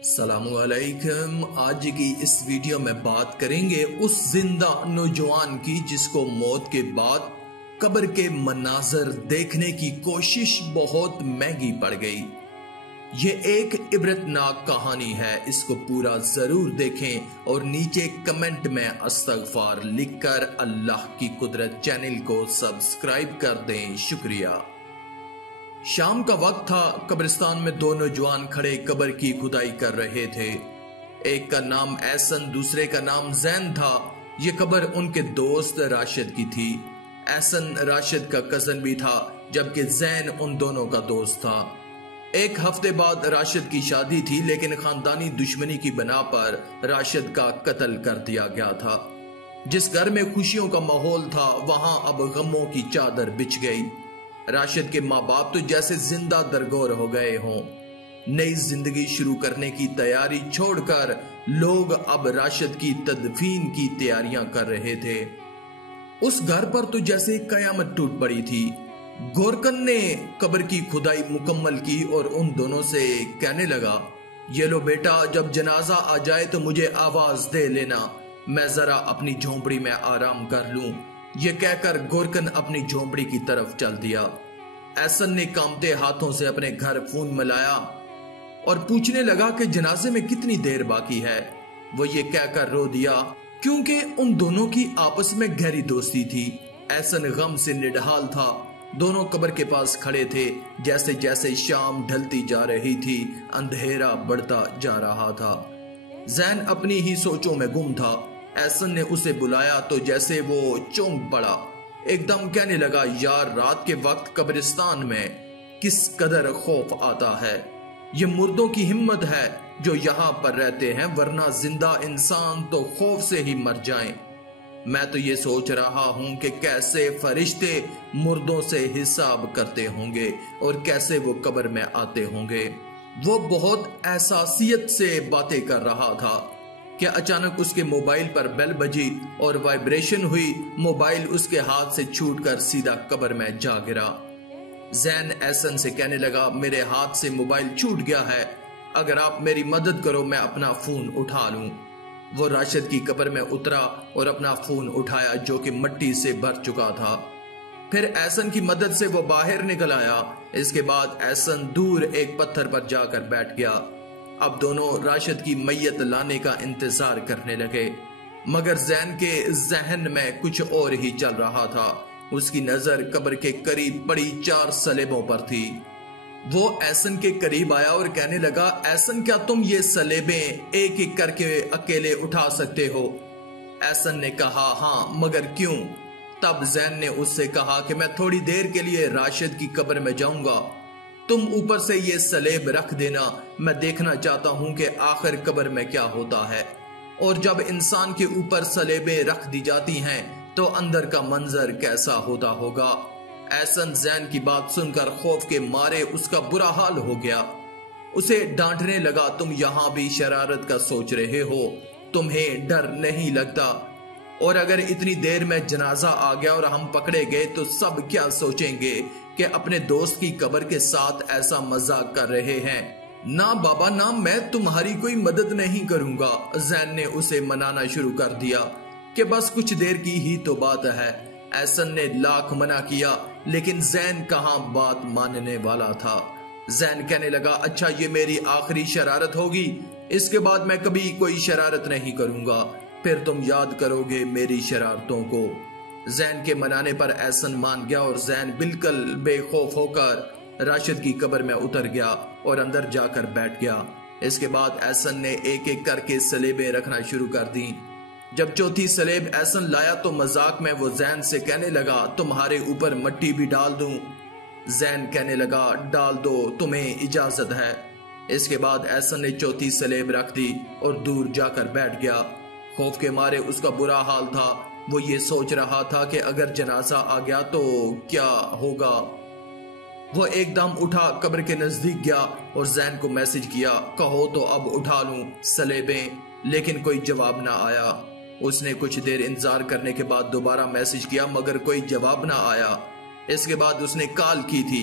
السلام علیکم۔ آج کی اس ویڈیو میں بات کریں گے اس زندہ نوجوان کی جس کو موت کے بعد قبر کے مناظر دیکھنے کی کوشش بہت مہنگی پڑ گئی۔ یہ ایک عبرتناک کہانی ہے، اس کو پورا ضرور دیکھیں اور نیچے کمنٹ میں استغفار لکھ کر اللہ کی قدرت چینل کو سبسکرائب کر دیں۔ شکریہ۔ شام کا وقت تھا، قبرستان میں دو نوجوان کھڑے قبر کی کھدائی کر رہے تھے۔ ایک کا نام احسن، دوسرے کا نام زین تھا۔ یہ قبر ان کے دوست راشد کی تھی۔ احسن راشد کا کزن بھی تھا، جبکہ زین ان دونوں کا دوست تھا۔ ایک ہفتے بعد راشد کی شادی تھی، لیکن خاندانی دشمنی کی بنا پر راشد کا قتل کر دیا گیا تھا۔ جس گھر میں خوشیوں کا ماحول تھا، وہاں اب غموں کی چادر بچھ گئی۔ راشد کے ماں باپ تو جیسے زندہ درگور ہو گئے ہوں۔ نئی زندگی شروع کرنے کی تیاری چھوڑ کر لوگ اب راشد کی تدفین کی تیاریاں کر رہے تھے۔ اس گھر پر تو جیسے قیامت ٹوٹ پڑی تھی۔ گورکن نے قبر کی کھدائی مکمل کی اور ان دونوں سے کہنے لگا، یہ لو بیٹا، جب جنازہ آ جائے تو مجھے آواز دے لینا، میں ذرا اپنی جھونپڑی میں آرام کر لوں۔ یہ کہہ کر گورکن اپنی جھونپڑی کی طرف چل دیا۔ احسن نے کانپتے ہاتھوں سے اپنے گھر فون ملایا اور پوچھنے لگا کہ جنازے میں کتنی دیر باقی ہے۔ وہ یہ کہہ کر رو دیا کیونکہ ان دونوں کی آپس میں گہری دوستی تھی۔ احسن غم سے نڈھال تھا۔ دونوں قبر کے پاس کھڑے تھے۔ جیسے جیسے شام ڈھلتی جا رہی تھی، اندھیرا بڑھتا جا رہا تھا۔ زین اپنی ہی سوچوں میں گم تھا۔ احسن نے اسے بلایا تو جیسے وہ چونک پڑا، ایک دم کہنے لگا، یار رات کے وقت قبرستان میں کس قدر خوف آتا ہے۔ یہ مردوں کی ہمت ہے جو یہاں پر رہتے ہیں، ورنہ زندہ انسان تو خوف سے ہی مر جائیں۔ میں تو یہ سوچ رہا ہوں کہ کیسے فرشتے مردوں سے حساب کرتے ہوں گے اور کیسے وہ قبر میں آتے ہوں گے۔ وہ بہت احساسیت سے باتیں کر رہا تھا کہ اچانک اس کے موبائل پر بیل بجی اور وائبریشن ہوئی۔ موبائل اس کے ہاتھ سے چھوٹ کر سیدھا قبر میں جا گرا۔ زین احسن سے کہنے لگا، میرے ہاتھ سے موبائل چھوٹ گیا ہے، اگر آپ میری مدد کرو میں اپنا فون اٹھا لوں۔ وہ راشد کی قبر میں اترا اور اپنا فون اٹھایا جو کہ مٹی سے بھر چکا تھا۔ پھر احسن کی مدد سے وہ باہر نکل آیا۔ اس کے بعد احسن دور ایک پتھر پر جا کر بیٹھ گیا۔ اب دونوں راشد کی میت لانے کا انتظار کرنے لگے، مگر زین کے ذہن میں کچھ اور ہی چل رہا تھا۔ اس کی نظر قبر کے قریب پڑی 4 صلیبوں پر تھی۔ وہ احسن کے قریب آیا اور کہنے لگا، احسن کیا تم یہ صلیبیں ایک ایک کر کے اکیلے اٹھا سکتے ہو؟ احسن نے کہا، ہاں، مگر کیوں؟ تب زین نے اس سے کہا کہ میں تھوڑی دیر کے لیے راشد کی قبر میں جاؤں گا، تم اوپر سے یہ صلیب رکھ دینا، میں دیکھنا چاہتا ہوں کہ آخر قبر میں کیا ہوتا ہے، اور جب انسان کے اوپر صلیبیں رکھ دی جاتی ہیں تو اندر کا منظر کیسا ہوتا ہوگا۔ احسن زین کی بات سن کر خوف کے مارے اس کا برا حال ہو گیا۔ اسے ڈانٹنے لگا، تم یہاں بھی شرارت کا سوچ رہے ہو، تمہیں ڈر نہیں لگتا؟ اور اگر اتنی دیر میں جنازہ آ گیا اور ہم پکڑے گئے تو سب کیا سوچیں گے کہ اپنے دوست کی قبر کے ساتھ ایسا مذاق کر رہے ہیں؟ نہ بابا نہ، میں تمہاری کوئی مدد نہیں کروں گا۔ زین نے اسے منانا شروع کر دیا کہ بس کچھ دیر کی ہی تو بات ہے۔ احسن نے لاکھ منع کیا، لیکن زین کہاں بات ماننے والا تھا۔ زین کہنے لگا، اچھا یہ میری آخری شرارت ہوگی، اس کے بعد میں کبھی کوئی شرارت نہیں کروں گا، پھر تم یاد کرو گے میری شرارتوں کو۔ زین کے منانے پر احسن مان گیا اور زین بالکل بے خوف ہو کر راشد کی قبر میں اتر گیا اور اندر جا کر بیٹھ گیا۔ اس کے بعد احسن نے ایک ایک کر کے صلیبیں رکھنا شروع کر دیں۔ جب چوتھی صلیب احسن لایا تو مذاق میں وہ زین سے کہنے لگا، تمہارے اوپر مٹی بھی ڈال دوں؟ زین کہنے لگا، ڈال دو، تمہیں اجازت ہے۔ اس کے بعد احسن نے چوتھی صلیب رکھ دی اور دور جا کر بیٹھ گیا۔ خوف کے مارے اس کا برا حال تھا۔ وہ یہ سوچ رہا تھا کہ اگر جنازہ آ گیا تو کیا ہوگا۔ وہ ایک دم اٹھا قبر کے نزدیک گیا اور زین کو میسج کیا، کہو تو اب اٹھا لوں صلیبیں، لیکن کوئی جواب نہ آیا۔ اس نے کچھ دیر انتظار کرنے کے بعد دوبارہ میسج کیا، مگر کوئی جواب نہ آیا۔ اس کے بعد اس نے کال کی تھی،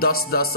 10-10